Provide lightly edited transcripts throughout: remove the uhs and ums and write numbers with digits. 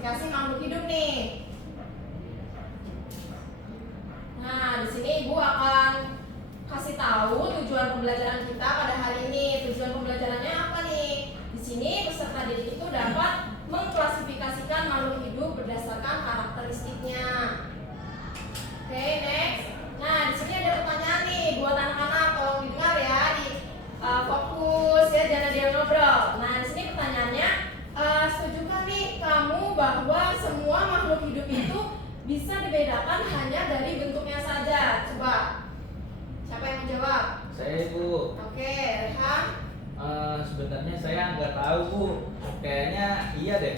klasifikasi makhluk hidup nih. Nah, di sini Ibu akan kasih tahu tujuan pembelajaran kita pada hari ini. Tujuan pembelajarannya apa nih? Di sini peserta didik itu dapat mengklasifikasikan makhluk hidup berdasarkan karakteristiknya. Oke, next. Nah, di sini ada pertanyaan nih buat anak-anak, tolong didengar ya, fokus ya, jangan diam ngobrol. Nah, di sini pertanyaannya, setujukah nih kamu bahwa semua makhluk hidup itu bisa dibedakan hanya dari bentuknya saja? Coba, siapa yang menjawab? Saya, Bu. Oke, Rehan. Sebenarnya saya nggak tahu, Bu. Kayaknya iya deh.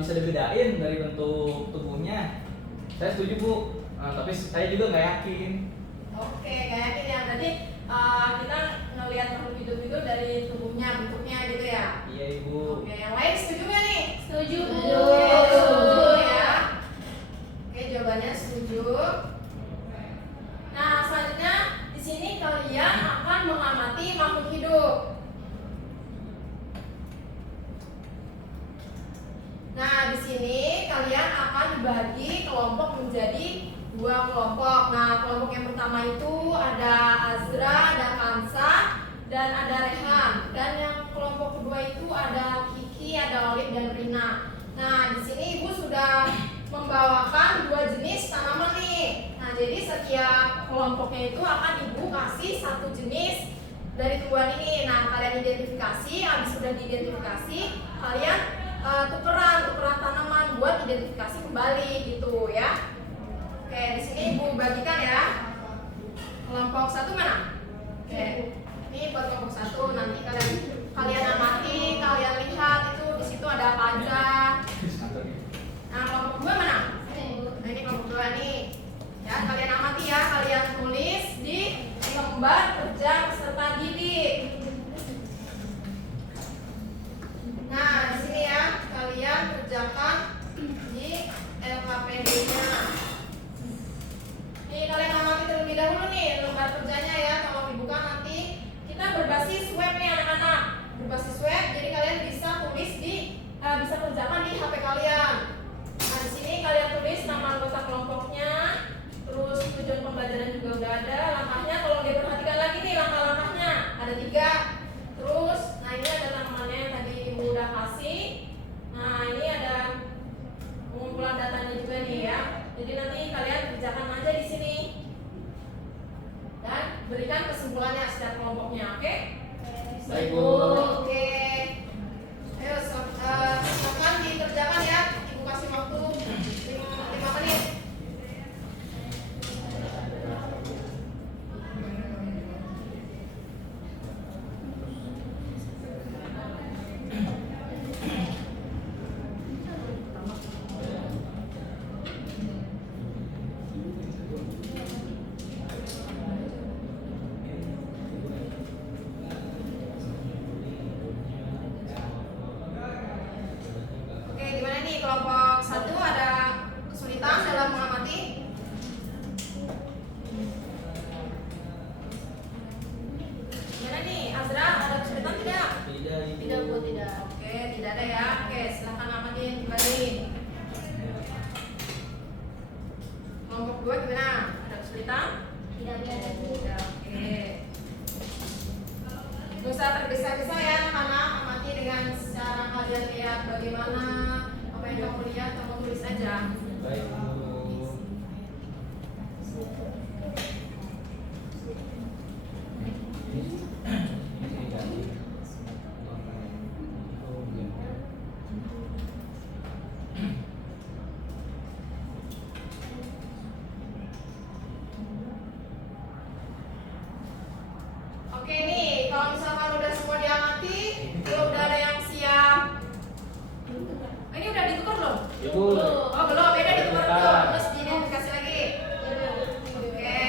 Bisa dibedain dari bentuk tubuhnya. Saya setuju, Bu. Tapi saya juga nggak yakin. Oke, nggak yakin ya. Berarti kita ngelihat makhluk hidup itu dari tubuhnya, bentuknya gitu ya? Iya, Ibu. Oke, yang lain setuju nggak nih? Setuju. Oke, setuju ya. Oke, jawabannya setuju. Nah, selanjutnya di sini kalian akan mengamati makhluk hidup. Nah, di sini kalian akan dibagi kelompok menjadi 2 kelompok. Nah, kelompok yang pertama itu ada Azra, ada Kansa, dan ada Rehan. Dan yang kelompok kedua itu ada Kiki, ada Olip, dan Rina. Nah, di sini Ibu sudah membawakan 2 jenis tanaman nih. Nah, jadi setiap kelompoknya itu akan Ibu kasih 1 jenis dari tumbuhan ini. Nah, kalian identifikasi, habis sudah diidentifikasi, kalian tukeran tanaman buat identifikasi kembali gitu ya. Oke, di sini Ibu bagikan ya. Kelompok 1 mana? Oke, ini buat kelompok 1. Nanti kalian amati, kalian lihat itu di situ ada apa aja. Nah, kelompok 2 mana? Nah, ini kelompok 2 nih. Ya, kalian amati ya, kalian tulis di lembar kerja peserta didik. Nah, di sini ya, kalian kerjakan di LKPD-nya. Nih, kalian amati terlebih dahulu nih lembar kerjanya ya. Kalau dibuka nanti kita berbasis web nih anak-anak. Berbasis web, jadi kalian bisa tulis bisa kerjakan di HP kalian. Nah, di sini kalian tulis nama anggota kelompoknya, terus tujuan pembelajaran juga udah ada, langkahnya kalau diperhatikan lagi nih langkah-langkahnya ada 3. Terus, nah ini ada tanamannya yang tadi Ibu udah kasih. Nah, ini ada pengumpulan datanya juga nih ya. Jadi nanti kalian kerjakan aja di sini dan berikan kesimpulannya setiap kelompoknya, oke? Baik, Bu. Oke. Ayo, silakan dikerjakan ya. Ibu kasih waktu 5 menit. Oke, gimana nih kelompok 1 ada kesulitan dalam mengamati? Gimana nih, Azra ada kesulitan tidak? Tidak, Ibu. Tidak, Bu, tidak. Oke, tidak ada ya. Oke, silahkan amatin kembali. Kelompok 2 gimana? Ada kesulitan? Tidak ada, Bu. Tidak. Oke. Nggak usah tergesa-gesa ya anak-anak, amati dengan cara kalian lihat bagaimana apa yang kamu lihat, kamu tulis aja. Baik, Bu. Oke nih, kalau misalkan udah semua diamati, udah ada yang siap. Ini udah ditukar belum? Ibu. Oh belum, beda ditukar Ditukar. belum. Terus diidentifikasi lagi. Oke.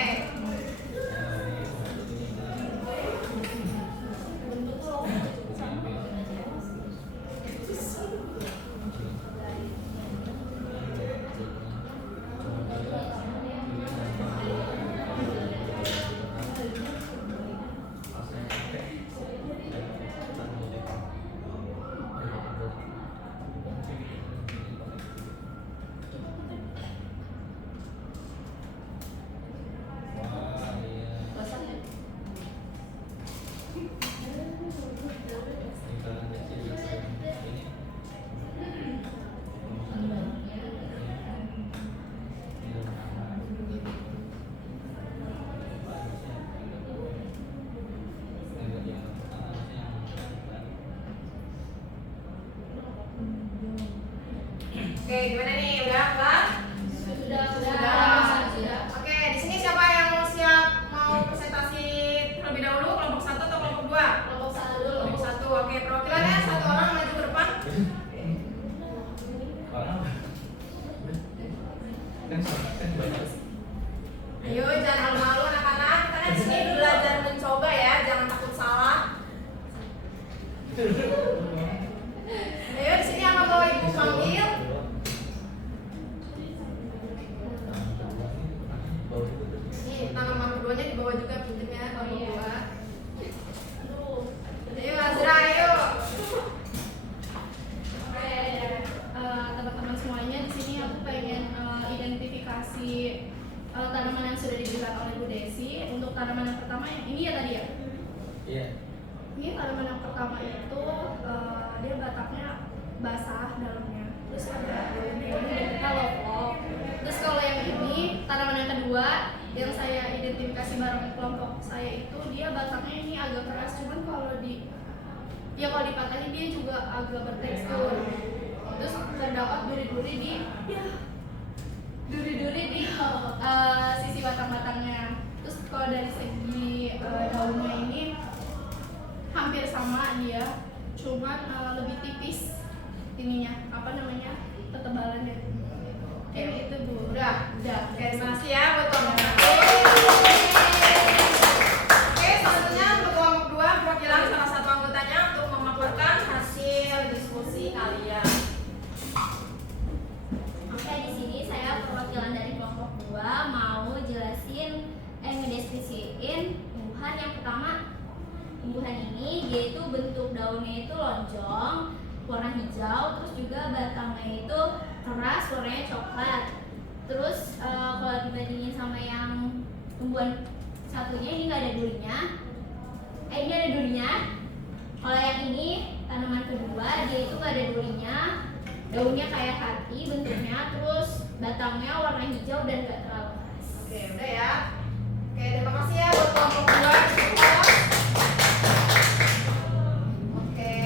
Oke, gimana nih? Udah kelar? Sudah. Oke, di sini siapa yang mau presentasi terlebih dahulu? Kelompok 1 atau kelompok 2? Kelompok 1 dulu. Kelompok 1. Oke, perwakilannya satu orang maju ke depan. Kan banyak. Ayo, jangan malu-malu anak-anak. Kita kan di sini belajar mencoba ya, jangan takut salah. Ayo, di sini apa mau ibu panggil? Nih, tanaman keduanya di bawah juga pintunya, kalau dua. Ayo, Azra, ayo. Teman-teman semuanya, di sini aku pengen identifikasi tanaman yang sudah diberikan oleh Bu Desi. Untuk tanaman yang pertama yang ini ya tadi ya. Iya. Ini tanaman yang pertama itu dia batangnya basah dalamnya. Terus ada daunnya ini bentuknya love. Terus kalau yang ini tanaman yang kedua yang saya identifikasi bareng kelompok saya itu dia batangnya ini agak keras, cuman kalau dipatahin dia juga agak bertekstur. Terus terdapat duri-duri di sisi batang-batangnya. Terus kalau dari segi daunnya ini hampir sama dia, cuman lebih tipis ininya ketebalannya. Itu Bu. Udah. Oke, terima kasih ya buat kelompok 1. Oke, selanjutnya untuk kelompok 2, perwakilan salah satu anggotanya untuk memaparkan hasil diskusi kalian. Oke, di sini saya perwakilan dari kelompok 2 mau jelasin ngedeskripsiin tumbuhan yang pertama. Tumbuhan ini dia itu bentuk daunnya itu lonjong, warna hijau, terus juga batangnya itu keras, warnanya coklat. Terus kalau dibandingin sama yang tumbuhan satunya ini nggak ada durinya. Ini ada durinya. Kalau yang ini tanaman kedua dia itu nggak ada durinya. Daunnya kayak hati bentuknya, terus batangnya warna hijau dan gak terlalu keras. Oke, udah ya. Oke, terima kasih ya buat kelompok 2. Oke.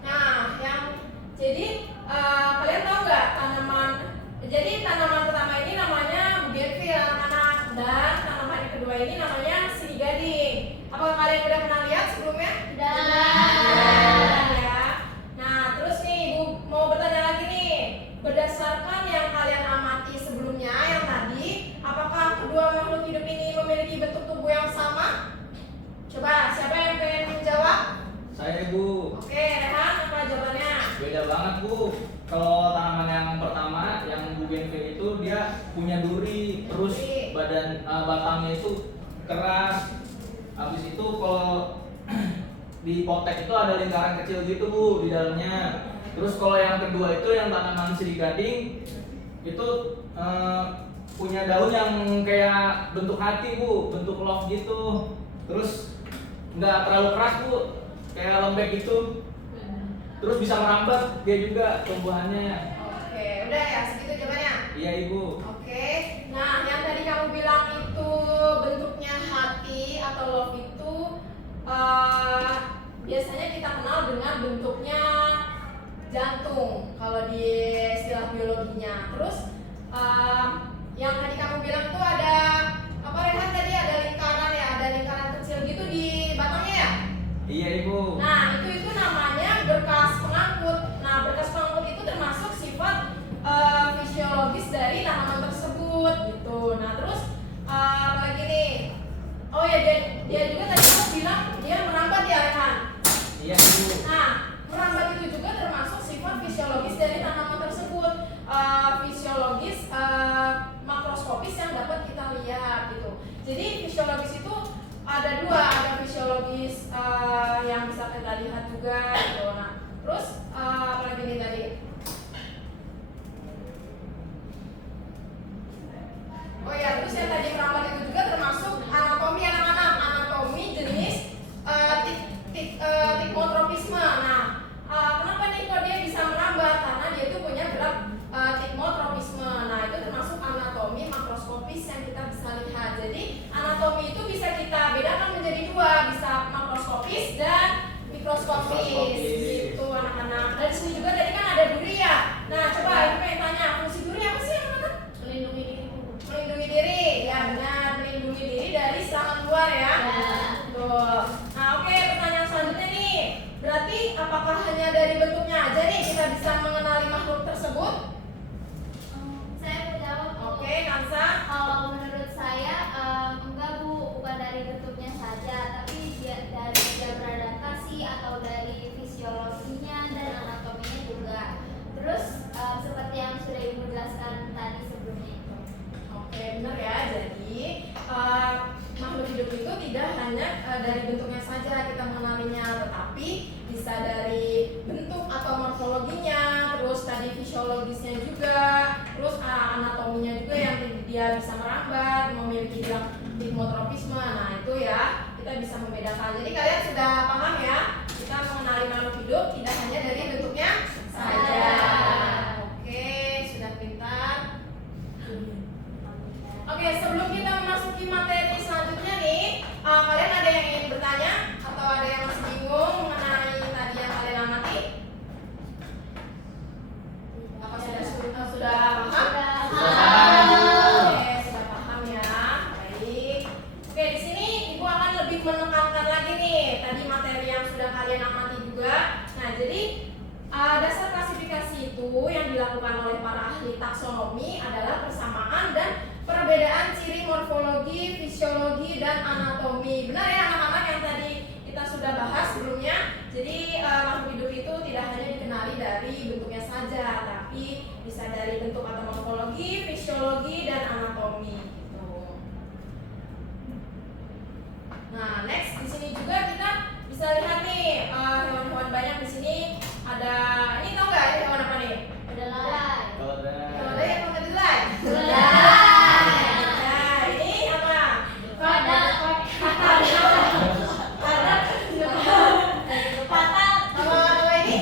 Nah, jadi kalian tahu nggak tanaman pertama ini namanya bougainville anak-anak, dan tanaman yang kedua ini namanya sirih gading. Apakah kalian udah pernah lihat sebelumnya? Udah ya. Nah, terus nih Ibu mau bertanya lagi nih, berdasarkan yang kalian amati sebelumnya yang tadi, apakah kedua makhluk hidup ini memiliki bentuk tubuh yang sama? Coba siapa yang pengen menjawab? Saya Bu. Oke, Rehan, apa jawabannya? Beda banget Bu. Kalau tanaman yang pertama, yang bougainville itu dia punya duri, terus batangnya itu keras. Habis itu kalau di potek itu ada lingkaran kecil gitu Bu di dalamnya. Terus kalau yang kedua itu yang tanaman sirih gading itu punya daun yang kayak bentuk hati Bu, bentuk love gitu. Terus nggak terlalu keras Bu, kayak lembek gitu. Terus bisa merambat dia juga tumbuhannya. Oke, udah ya, segitu jawabannya. Iya Ibu. Oke, nah yang tadi kamu bilang itu bentuknya hati atau love itu biasanya kita kenal dengan bentuknya jantung kalau di istilah biologinya. Terus yang tadi kamu bilang itu ada apa Rehan tadi, ada lingkaran ya, ada lingkaran kecil gitu di batangnya ya? Iya Ibu. Nah itu namanya berkas pengangkut. Nah berkas pengangkut itu termasuk sifat fisiologis dari tanaman tersebut gitu. Nah terus apalagi nih? Oh ya dia juga tadi aku bilang dia merambat ya Rehan. Iya Ibu. Nah merambat itu juga termasuk sifat fisiologis dari tanaman tersebut. Fisiologis makroskopis yang dapat kita lihat gitu. Jadi fisiologis itu ada dua, ada fisiologis yang bisa kita lihat juga gitu. Nah, terus apalagi nih tadi? Oh ya, terus yang tadi merambat itu juga termasuk anatomi anak-anak, anatomi jenis tikmotropisme. Nah, kenapa nih kok dia bisa merambat? fisiologisnya juga, terus anatominya juga yang dia bisa merambat, memiliki hipnotropisme. Nah itu ya kita bisa membedakan. Jadi kalian sudah paham ya, kita mengenali makhluk hidup tidak hanya dari bentuknya saja. Oke, sudah pintar. Oke, sebelum kita memasuki materi selanjutnya nih, kalian ada yang ingin bertanya atau ada yang masih bingung mengenai tadi yang kalian amati? Apa sudah paham? Oke, sudah paham ya. Baik. Oke, di sini Ibu akan lebih menekankan lagi nih tadi materi yang sudah kalian amati juga. Nah, jadi dasar klasifikasi itu yang dilakukan oleh para ahli taksonomi adalah persamaan dan perbedaan ciri morfologi, fisiologi, dan anatomi. Benar ya anak-anak yang tadi kita sudah bahas sebelumnya. Jadi makhluk hidup itu tidak hanya dikenali dari bentuknya saja, tapi bisa dari bentuk atau morfologi, fisiologi, dan anatomi. Gitu. Nah, next di sini juga kita bisa lihat nih hewan-hewan banyak di sini. Ada ini tau nggak ini hewan apa nih? Kedelai. Kedelai apa kedelai? Kedelai. Nah, ini apa? Padat. Apa ini?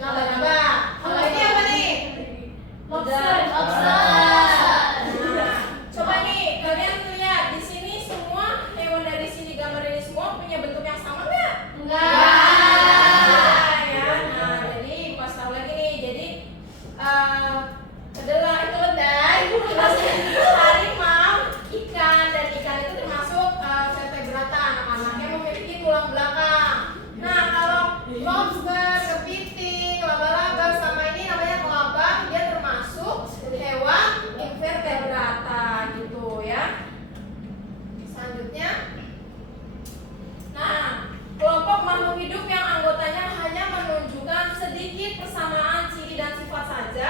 Laba-laba. Kalau ini apa nih? Lobster. Nah, coba nih kalian lihat di sini semua hewan dari sini, gambar ini semua punya bentuk yang sama nggak? Enggak. Ya. Nah, jadi pas tahu lagi nih. Jadi keledai, terus harimau, ikan, dan ikan itu termasuk vertebrata, anak-anak yang memiliki tulang belakang. Nah, kalau lobster, kepiting, laba-laba sama ini namanya kelabang, dia termasuk hewan invertebrata gitu ya. Selanjutnya, nah, kelompok makhluk hidup yang anggotanya hanya menunjukkan sedikit persamaan ciri dan sifat saja,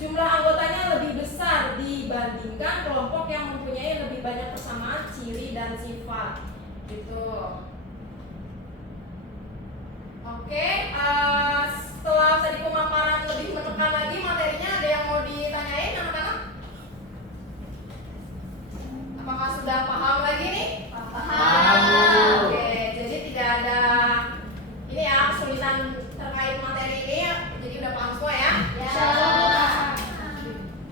jumlah anggotanya lebih besar dibandingkan kelompok yang mempunyai lebih banyak persamaan ciri dan sifat. Gitu. Oke, setelah tadi pemaparan lebih menekan lagi materinya, ada yang mau ditanyain anak-anak? Apakah sudah paham lagi nih? Paham. Oke, jadi tidak ada ini ya kesulitan terkait materi ini, jadi udah paham semua ya?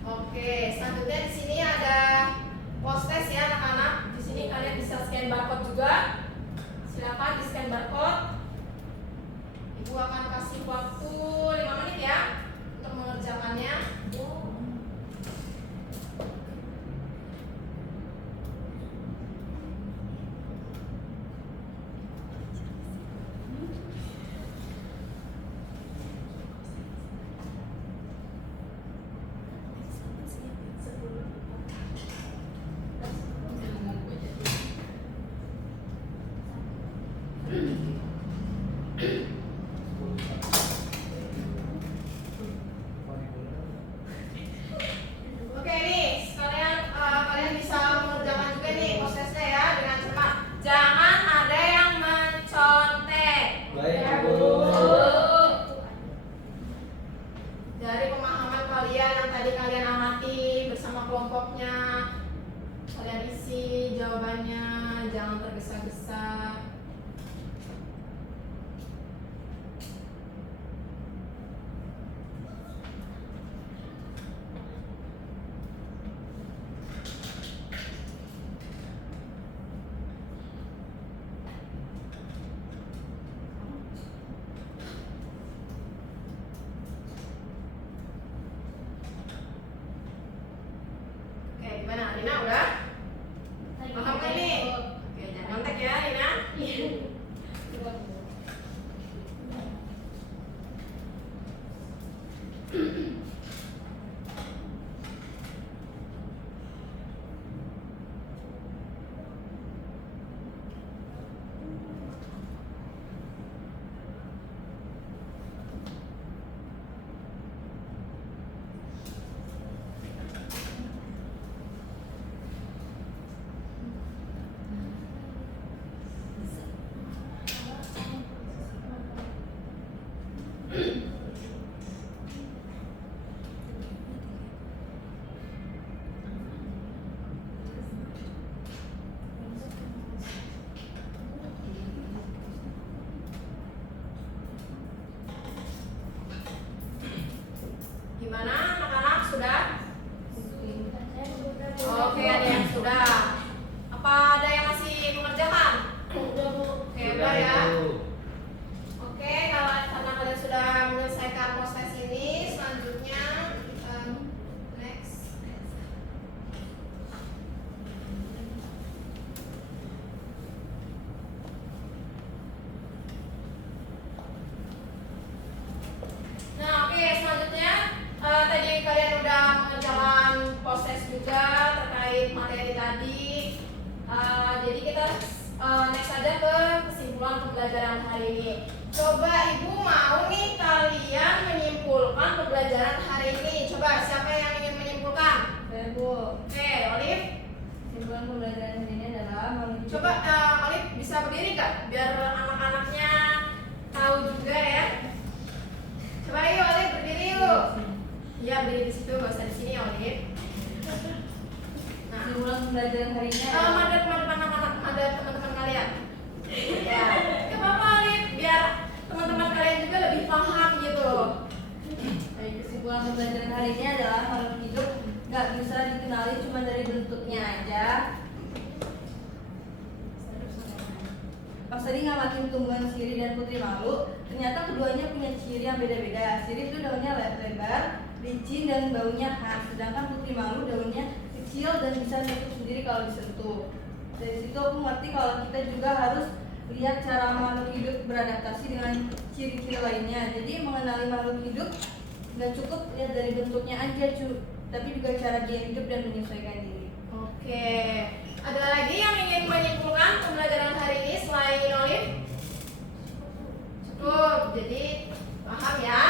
Oke, selanjutnya di sini ada post test ya anak-anak. Di sini kalian bisa scan barcode juga. Silakan di scan barcode. Ibu akan kasih waktu 5 menit ya untuk mengerjakannya. Jadi kita next aja ke kesimpulan pembelajaran hari ini. Coba ibu mau nih kalian menyimpulkan pembelajaran hari ini. Coba siapa yang ingin menyimpulkan? Saya Bu. Oke, Olive. Kesimpulan pembelajaran hari ini adalah Coba Olive bisa berdiri gak? Biar anak-anaknya tahu juga ya. Coba yuk Olive berdiri yuk. Iya berdiri di situ, gak usah di sini Olive. Nah, kesimpulan pembelajaran hari ini madep anak-anak, madep teman-teman kalian. Ya, gak apa-apa Olive, biar teman-teman kalian juga lebih paham gitu. Baik, kesimpulan pembelajaran hari ini adalah makhluk hidup nggak bisa dikenali cuma dari bentuknya aja. Pas tadi ngamatin tumbuhan sirih dan putri malu, ternyata keduanya punya ciri yang beda-beda. Sirih itu daunnya lebar, licin dan baunya khas, sedangkan putri malu daunnya kecil dan bisa menutup sendiri kalau disentuh. Dari situ aku ngerti kalau kita juga harus lihat cara makhluk hidup beradaptasi dengan ciri-ciri lainnya. Jadi mengenali makhluk hidup nggak cukup lihat dari bentuknya aja, tapi juga cara dia hidup dan menyesuaikan diri. Oke, ada lagi yang ingin menyimpulkan pembelajaran hari ini selain Olive? Cukup, jadi paham ya?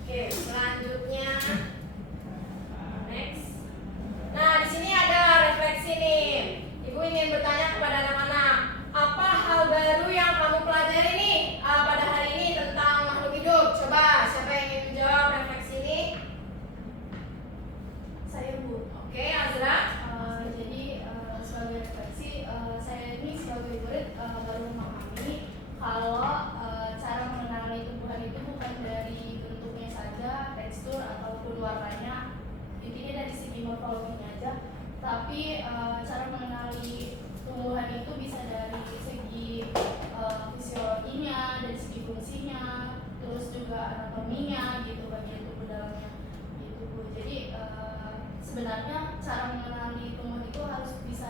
Oke, selanjutnya next. Nah, di sini ada refleksi nih. Ibu ingin bertanya kepada anak-anak, apa hal baru yang kamu pelajari nih pada hari ini tentang makhluk hidup? Coba, siapa yang ingin menjawab refleksi ini? Saya Bu. Oke, Azra. Sebagai refleksi, saya ini sebagai murid baru memahami kalau cara mengenali tumbuhan itu bukan dari bentuknya saja, tekstur ataupun warnanya, intinya dari segi morfologinya aja, tapi cara mengenali tumbuhan itu bisa dari segi fisiologinya, dari segi fungsinya, terus juga anatominya gitu, bagian tubuh dalamnya gitu Bu. Jadi sebenarnya cara mengenali tumbuhan itu harus bisa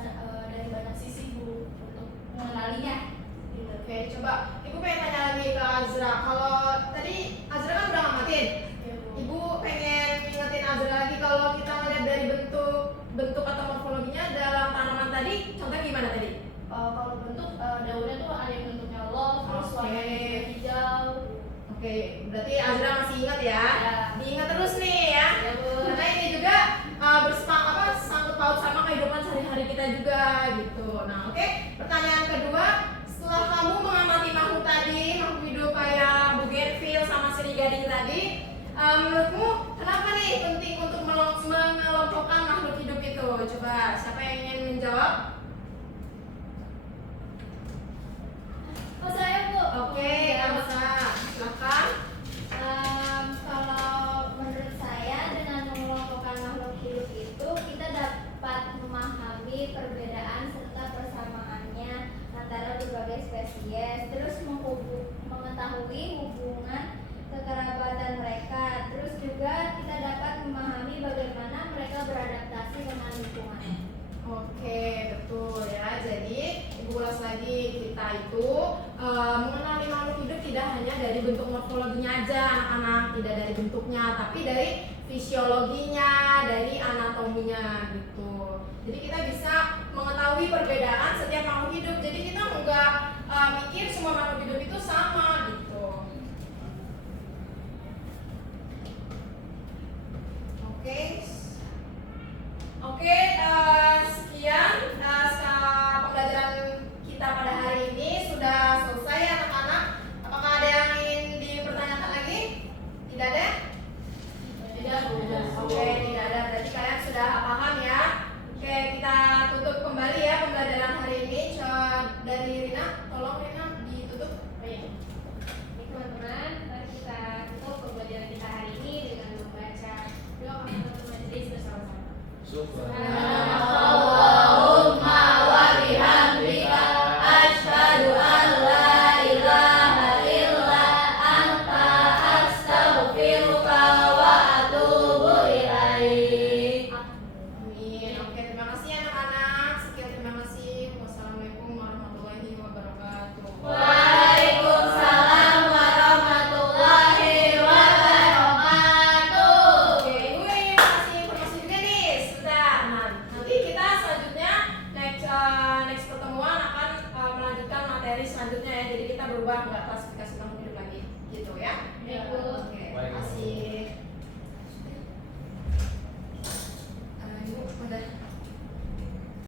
dari banyak sisi Bu untuk mengenalinya gitu. Oke, coba Ibu pengen tanya lagi ke Azra. Kalau tadi Azra kan udah ngamatin. Ya, Bu. Ibu pengen ngingetin Azra lagi kalau kita ngeliat dari bentuk atau morfologinya dalam tanaman tadi, contohnya gimana tadi? Kalau bentuk daunnya tuh ada yang bentuknya love, terus Oke. warnanya juga hijau. Oke, berarti Azra masih ingat ya? Ya. Diingat terus nih ya. Ya, Bu. Karena ini juga sangkut paut sama kehidupan sehari-hari kita juga gitu. Nah, oke. Pertanyaan kedua, setelah kamu mengamati makhluk tadi, makhluk hidup kayak bougainville sama sirigading tadi, menurutmu kenapa nih penting untuk mengelompokkan makhluk hidup itu? Coba siapa yang ingin menjawab? Oh saya Bu. Oke, Elsa, silakan. Kalau menurut saya dengan mengelompokkan makhluk hidup itu kita dapat memahami perbedaan serta persamaannya antara berbagai spesies, terus mengetahui hubungan kekerabatan mereka, terus juga kita dapat memahami bagaimana mereka beradaptasi dengan lingkungan. Oke, betul ya. Jadi, Ibu ulas lagi, kita itu mengenali makhluk hidup tidak hanya dari bentuk morfologinya aja, anak-anak, tidak dari bentuknya, tapi dari fisiologinya, dari anatominya gitu. Jadi kita bisa mengetahui perbedaan setiap makhluk hidup. Jadi kita nggak mikir semua makhluk hidup itu sama gitu. Oke. Oke, sekian pembelajaran kita pada hari ini sudah selesai ya anak-anak. Apakah ada yang ingin dipertanyakan lagi? Tidak ada? Tidak. Oke, tidak ada. Berarti kalian sudah paham ya. Oke, kita tutup kembali ya pembelajaran hari ini. Dari Rina, tolong Rina ditutup. Baik. Ini teman-teman, mari kita tutup pembelajaran kita hari ini dengan membaca doa kafaratul majlis bersama-sama. Subhanallahumma wa bihamdika asyhadu an la ilaha illa anta astaghfiruka wa atubu ilaik. Amin. Oke, terima kasih anak-anak. Sekian, terima kasih. Wassalamualaikum warahmatullahi wabarakatuh. Waalaikumsalam warahmatullahi wabarakatuh. Oke, Ibu ingin kasih informasi juga nih. Sebentar. Nah, klasifikasi makhluk hidup lagi gitu ya. Iya.